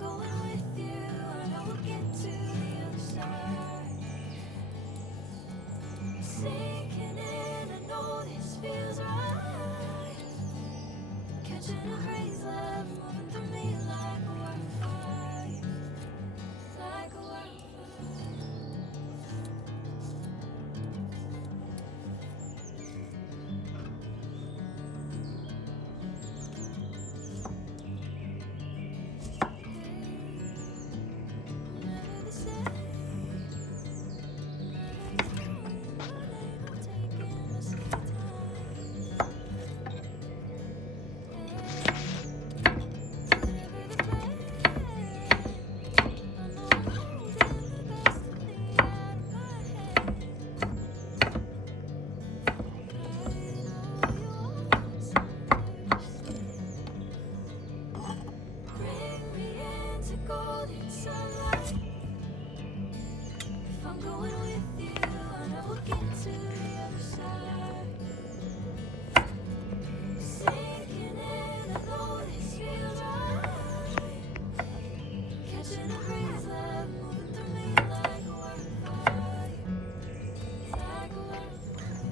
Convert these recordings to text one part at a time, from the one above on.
going with you, I know we'll get to the other side. Sinking in, I know this feels right. Catching a breeze, love moving through me like a wildfire, like a wildfire. Never the same. Never calling my name, I'm taking my sweet time. Whatever the plan, I know I'm holding the best of me out of my head. But I know you always understand. Bring me into golden sunlight. If I'm going with you, I know we'll get to the other side. Sinking in, I know this feels right. Catching a breeze, love moving through me like a wildfire, like a wildfire.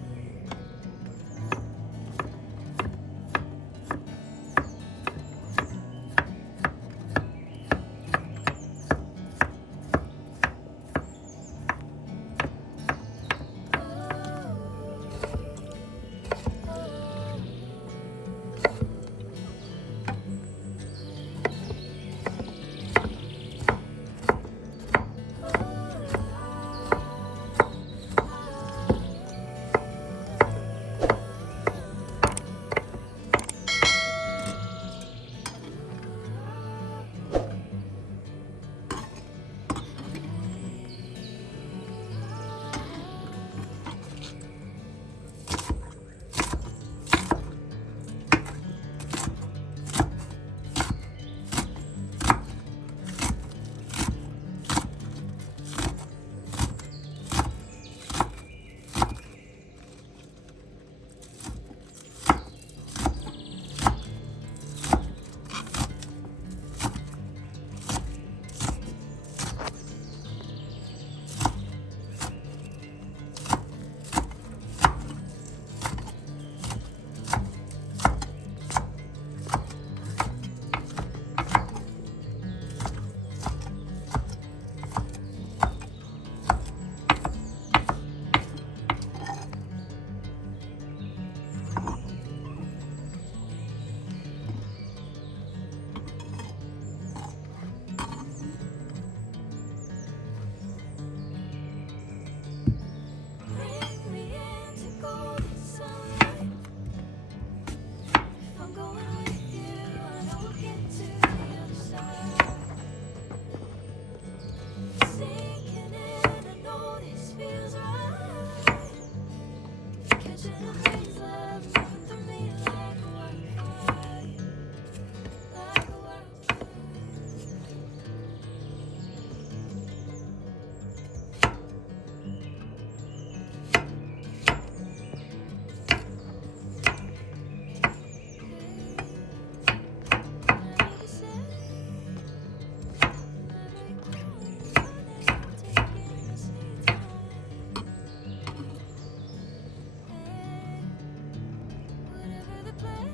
Bring me into golden sunlight. If I'm going with you, I know we'll get to the other side. Sinking in, I know this feels right. Catching a breeze, love moving through me like a wildfire, like a wildfire. Never the same. Never calling my name, I'm taking my sweet time. Whatever the plan,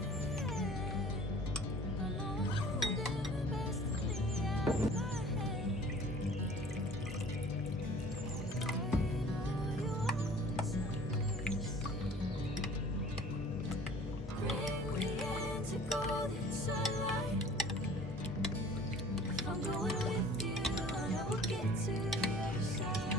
I know I'm holding the best of me out of my head. I know you always understand. Bring me into golden sunlight. If I'm going with you, I know we'll get to the other side.